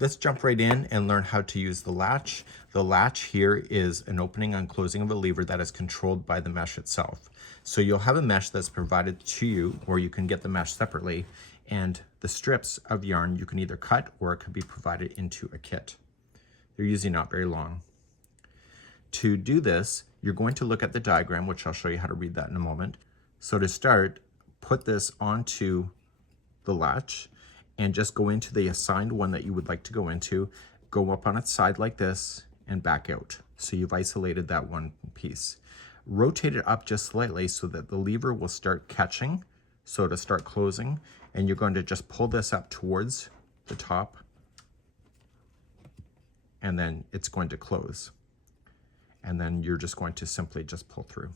Let's jump right in and learn how to use the latch. The latch here is an opening and closing of a lever that is controlled by the mesh itself. So you'll have a mesh that's provided to you, or you can get the mesh separately, and the strips of yarn you can either cut or it could be provided into a kit. They're usually not very long. To do this, you're going to look at the diagram, which I'll show you how to read that in a moment. So to start, put this onto the latch and just go into the assigned one that you would like to go into, go up on its side like this and back out. So you've isolated that one piece. Rotate it up just slightly so that the lever will start catching, so to start closing, and you're going to just pull this up towards the top and then it's going to close. And then you're just going to simply just pull through.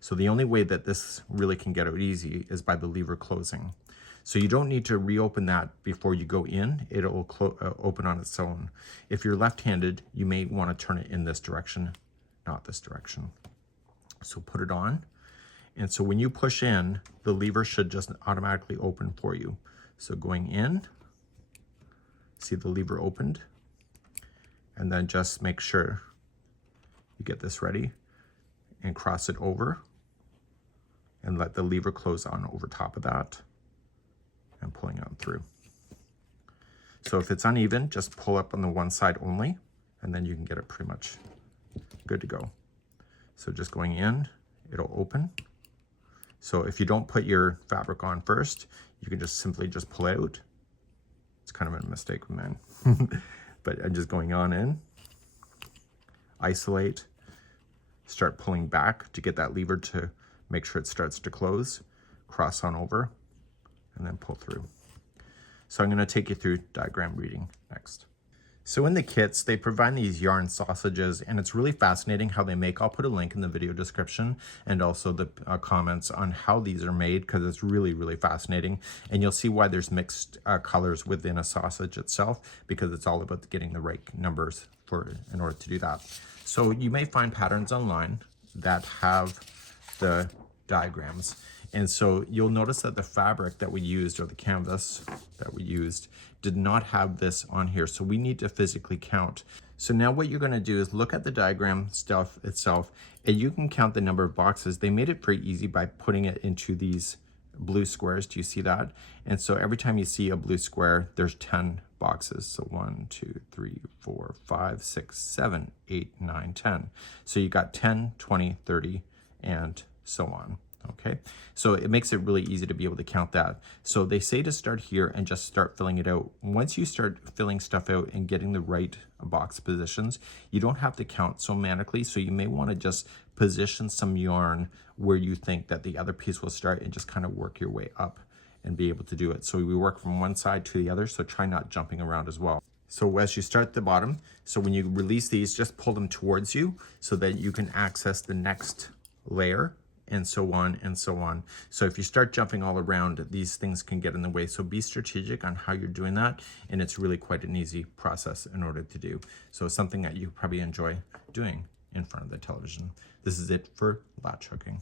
So the only way that this really can get out easy is by the lever closing. So you don't need to reopen that before you go in. It'll open on its own. If you're left-handed, you may want to turn it in this direction, not this direction. So put it on. And so when you push in, the lever should just automatically open for you. So going in, see the lever opened, and then just make sure you get this ready and cross it over and let the lever close on over top of that and pulling on through. So if it's uneven, just pull up on the one side only, and then you can get it pretty much good to go. So just going in, it'll open. So if you don't put your fabric on first, you can just simply just pull out. It's kind of a mistake of mine. But I'm just going on in, isolate, start pulling back to get that lever to make sure it starts to close, cross on over, and then pull through. So I'm going to take you through diagram reading next. So in the kits, they provide these yarn sausages, and it's really fascinating how they make. I'll put a link in the video description and also the comments on how these are made, because it's really, really fascinating. And you'll see why there's mixed colors within a sausage itself, because it's all about getting the right numbers in order to do that. So you may find patterns online that have the diagrams. And so you'll notice that the fabric that we used, or the canvas that we used, did not have this on here. So we need to physically count. So now what you're going to do is look at the diagram stuff itself, and you can count the number of boxes. They made it pretty easy by putting it into these blue squares. Do you see that? And so every time you see a blue square, there's 10 boxes. So 1, 2, 3, 4, 5, 6, 7, 8, 9, 10. So you got 10, 20, 30, and so on. Okay, so it makes it really easy to be able to count that. So they say to start here and just start filling it out. Once you start filling stuff out and getting the right box positions, you don't have to count so manically. So you may want to just position some yarn where you think that the other piece will start, and just kind of work your way up and be able to do it. So we work from one side to the other, so try not jumping around as well. So as you start at the bottom, so when you release these, just pull them towards you so that you can access the next layer, and so on and so on. So if you start jumping all around, these things can get in the way. So be strategic on how you're doing that, and it's really quite an easy process in order to do. So something that you probably enjoy doing in front of the television. This is it for latch hooking.